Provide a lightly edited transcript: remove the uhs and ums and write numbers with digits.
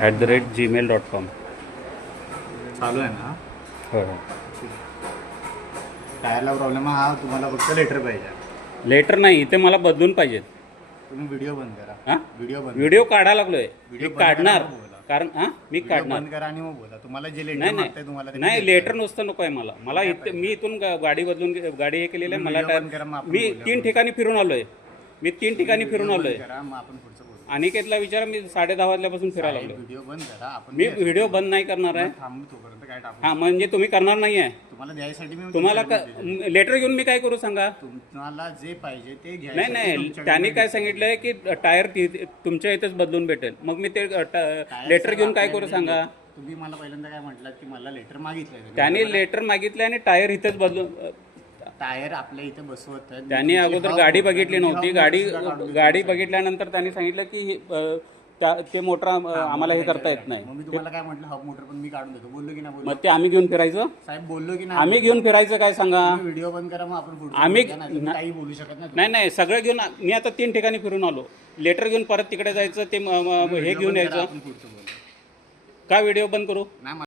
@gmail.com. चालू आहे ना? हो हो. टायरला प्रॉब्लेम हा, तुम्हाला फक्त लेटर पाहिजे. लेटर नाही, ते मला बदलून पाहिजेत. तुम्ही व्हिडिओ बंद करा. हां, व्हिडिओ व्हिडिओ काढायला लागलोय. व्हिडिओ मी बंद करा, काढणार मग बोला. कारण मी व्हिडिओ काढणार. बंद करा आणि मग बोला. तुम्हाला जे लेटर नाही मागताय तुम्हाला ते नाही, मी लेटर देतोय. नुसतं नको आहे मला मी इथून गाडी बदलून गाडी हे केलेली आहे. तुम्ही मला व्हिडिओ बंद करा, मग आपण मी बोलूया. 3 ठिकाणी फिरून आलोय. मी 3 ठिकाणी फिरून व्हिडिओ आलोय. बंद करा, मग आपण पुढचं बोलू. अनिकेतला विचारा, मी 10:30 वाजल्यापासून फिरायला लागलोय. व्हिडिओ बंद करा, आपण मी व्हिडिओ बंद नाही करणार आहे. थांबू तोपर्यंत काय टाकू. हां, म्हणजे तुम्ही करणार नाही आहे. तुम्हाला द्यायसाठी मी तुम्हाला लेटर घेऊन मी काय करू सांगा. तुम्हाला जे पाहिजे ते घ्या. नाही, त्यांनी काय सांगितलंय की टायर तुमच्या इथेच बदलून भेटेल. मग मी ते लेटर घेऊन काय करू सांगा. तुम्ही मला पहिल्यांदा काय म्हटलं की मला लेटर मागितलंय. त्यांनी लेटर मागितलं आणि टायर इथेच बदलून. टायर आपल्या इथे बसवत आहेत. त्यांनी अगोदर गाडी बघितली नव्हती. गाडी बघितल्यानंतर त्यांनी सांगितलं की ते मोटर आम्हाला हे करता येत नाही. मग मी तुम्हाला काय म्हटलं, हब मोटर पण मी काढून देतो. बोललो की नाही बोललो? मग ते आम्ही घेऊन फिरायचं. साहेब बोललो की नाही? आम्ही घेऊन फिरायचं काय सांगा. व्हिडिओ बंद करा, मग आपण पुढचं आम्ही बोलूया ना. तुम्ही काही बोलू शकत नाही. नाही सगळं घेऊन मी आता 3 ठिकाणी फिरून आलो. लेटर घेऊन परत तिकडे जायचं, ते हे घेऊन यायचं. आपण पुढचं बोलू. का व्हिडिओ बंद करू. नाही